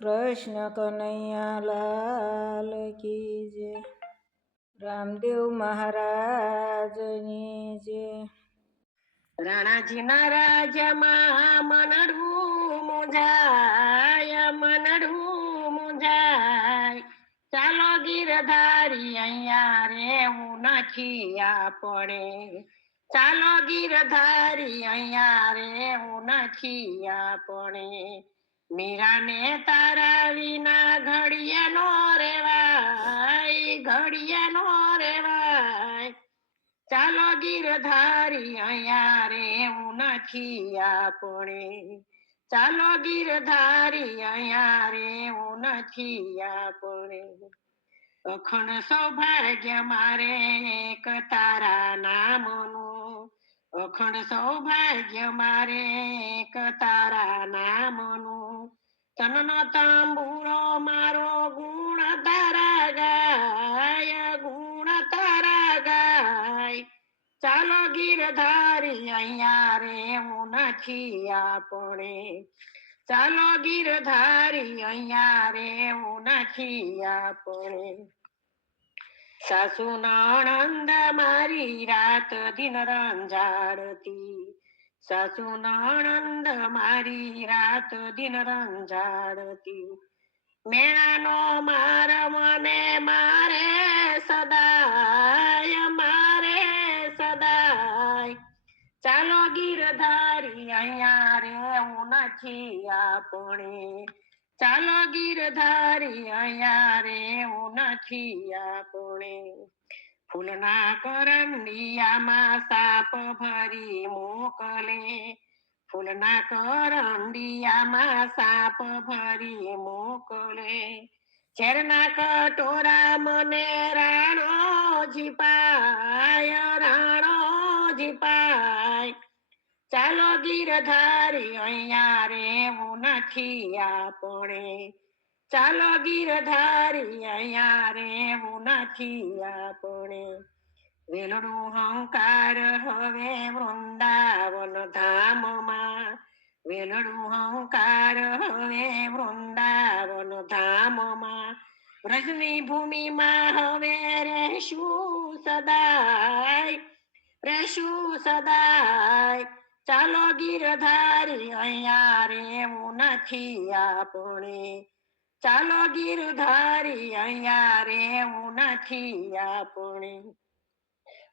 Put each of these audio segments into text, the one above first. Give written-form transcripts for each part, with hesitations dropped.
કૃષ્ણ કનૈયા લાલ કી જય. રામદેવ મહારાજની જય. રાણાજીના રાજ્યમાં મનડું મુંજાય, મનડું મુંજાય. ચાલો ગીરધારી અહીંયા રેવું નથી આપણે, ચાલો ગીરધારી અહીંયા રેવું નથી આપણે. મીરાને તારા વિના ઘડીએ નો રેવાય, ઘડીએ નો રેવાય. ચાલો ગીરધારી અહીંયા રેવું નથી આપણે, ચાલો ગીરધારી અહીંયા રેવું નથી આપણે. અખંડ સૌભાગ્ય મારે એક તારા નામનું, અખંડ સૌભાગ્ય મારે એક તારા નામનું. તનનો તાંબુરો મારો ગુણ તારા ગાય, ગુણ તારા ગાય. ચાલો ગીરધારી અહીંયા રેવું નથી આપણે, ચાલો ગીરધારી અહીંયા રેવું નથી આપણે. સાસુ નણંદ મારી રાત દિન રંજાડતી, સાસુ નણંદ મારી રાત દિન રંજાડતી. મેણાનો માર મને મારે સદાય, મારે સદાય. ચાલો ગીરધારી અહીંયા રેવું નથી આપણે, ચાલો ગીરધારી અહીંયા રેવું નથી આપણે. ફૂલના કરંડિયામાં સાપ ભરી મોકલે, ફૂલના કરંડિયામાં સાપ ભરી મોકલે. ઝેરના કટોરા મને રાણો ઝીપાય, રાણો ઝીપાય. ચાલો ગીરધારી અહીંયા રેવું નથી આપણે, ચાલો ગીરધારી અહીંયા રેવું નથી આપણે. વેલડું હંકાર હવે વૃંદાવન ધામમાં, વેલડું હંકાર હવે વૃંદાવન ધામમાં. વ્રજની ભૂમિમાં હવે રહેશું સદાય, રહેશું સદાય. ચાલો ગીરધારી અહીંયા રેવું નથી આપણે, ચાલો ગીરધારી અહીંયા રેવું નથી આપણે.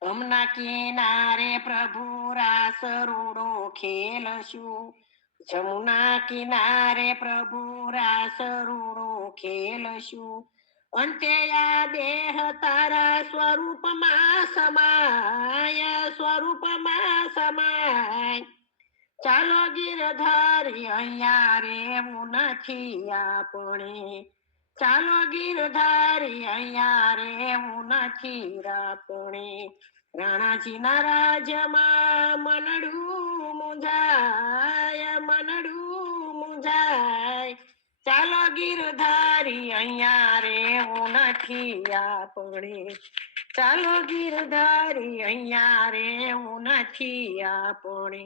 હમના કિનારે પ્રભુ રાસ રૂડો ખેલશું, જમુના કિનારે પ્રભુ રાસ રૂડો ખેલશું. અંતે આ દેહ તારા સ્વરૂપમાં સમાય, સ્વરૂપમાં સમાય. ચાલો ગીરધારી અહીંયા રેવું નથી આપણે, ચાલો ગીરધારી અહીંયા રેવું નથી આપણે. રાણાજીના રાજ્યમાં મનડું મુંજાય, મનડું મુંજાય. ચાલો ગીરધારી અહીંયા રેવું નથી આપણે, ચાલો ગીરધારી અહીંયા રેવું નથી આપણે.